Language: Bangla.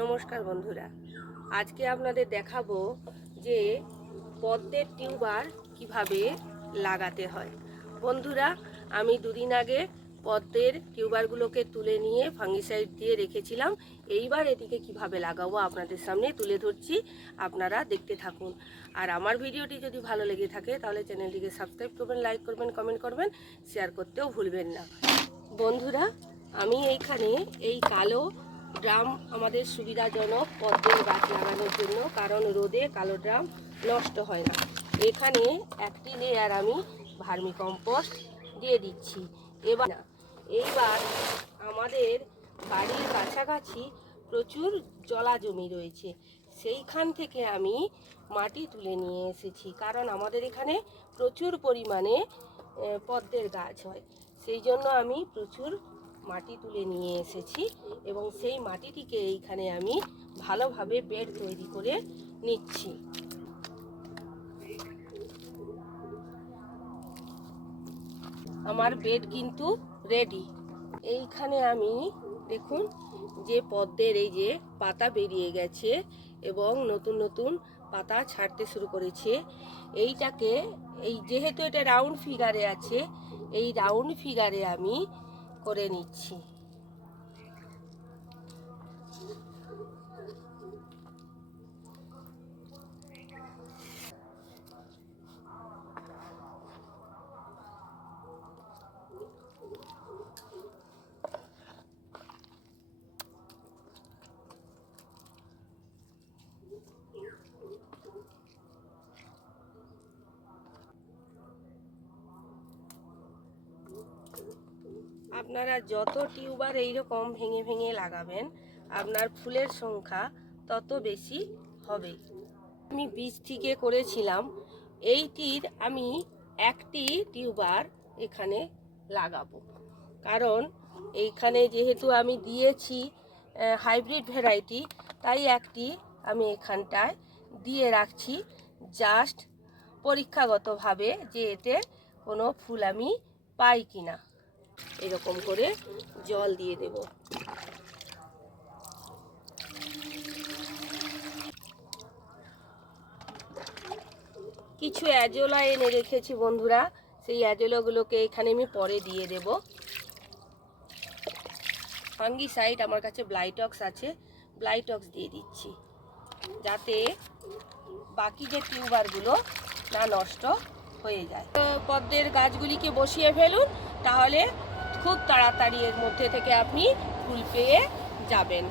নমস্কার বন্ধুরা, আজকে আপনাদের দেখাবো যে পদ্মের টিউবার কিভাবে লাগাতে হয়। বন্ধুরা, আমি দুদিন আগে পদ্মের টিউবারগুলোকে তুলে নিয়ে ফাঙ্গিসাইড দিয়ে রেখেছিলাম। এইবার এটিকে কিভাবে লাগাবো আপনাদের সামনে তুলে ধরছি, আপনারা দেখতে থাকুন। আর আমার ভিডিওটি যদি ভালো লেগে থাকে তাহলে চ্যানেলটিকে সাবস্ক্রাইব করবেন, লাইক করবেন, কমেন্ট করবেন, শেয়ার করতেও ভুলবেন না। বন্ধুরা, আমি এইখানে এই কালো ড্রাম আমাদের সুবিধাজনক পদ্মের গাছ লাগানোর জন্য, কারণ রোদে কালো ড্রাম নষ্ট হয় না। এখানে একটি লেয়ার আমি ভার্মি কম্পোস্ট দিয়ে দিচ্ছি। এইবার আমাদের বাড়ির কাছাকাছি প্রচুর জলা জমি রয়েছে, সেইখান থেকে আমি মাটি তুলে নিয়ে এসেছি, কারণ আমাদের এখানে প্রচুর পরিমাণে পদ্মের গাছ হয়। সেই জন্য আমি প্রচুর মাটি তুলে নিয়ে এসেছি এবং সেই মাটিটিকে এইখানে আমি ভালোভাবে বেড তৈরি করে নিচ্ছি। আমার বেড কিন্তু রেডি। এইখানে আমি দেখুন যে পদ্মের এই যে পাতা বেরিয়ে গেছে এবং নতুন নতুন পাতা ছাড়তে শুরু করেছে। এইটাকে যেহেতু এটা রাউন্ড ফিগারে আছে, এই রাউন্ড ফিগারে আমি করে নিচ্ছি। আপনারা যত টিউবার এইরকম ভেঙে ভেঙে লাগাবেন, আপনার ফুলের সংখ্যা তত বেশি হবে। আমি বীজ থেকে করেছিলাম, এইটির আমি একটি টিউবার এখানে লাগাবো, কারণ এইখানে যেহেতু আমি দিয়েছি হাইব্রিড ভ্যারাইটি, তাই একটি আমি এখানটায় দিয়ে রাখছি, জাস্ট পরীক্ষাগতভাবে যে এতে কোনো ফুল আমি পাই কিনা। এরকম করে জল দিয়ে দেব। কিছু অ্যাজোলা এনে রেখেছি বন্ধুরা, সেই অ্যাজোলাগুলোকে এখানে আমি পরে দিয়ে দেব। ফাঙ্গিসাইড আমার কাছে ব্লাইটক্স আছে, ব্লাইটক্স দিয়ে দিচ্ছি, যাতে বাকি যে টিউবারগুলো না নষ্ট হয়ে যায়। পদ্মের গাছগুলিকে বসিয়ে ফেলুন, তাহলে খুব তাড়াতাড়ি এর মধ্যে থেকে আপনি ফুল পেয়ে যাবেন।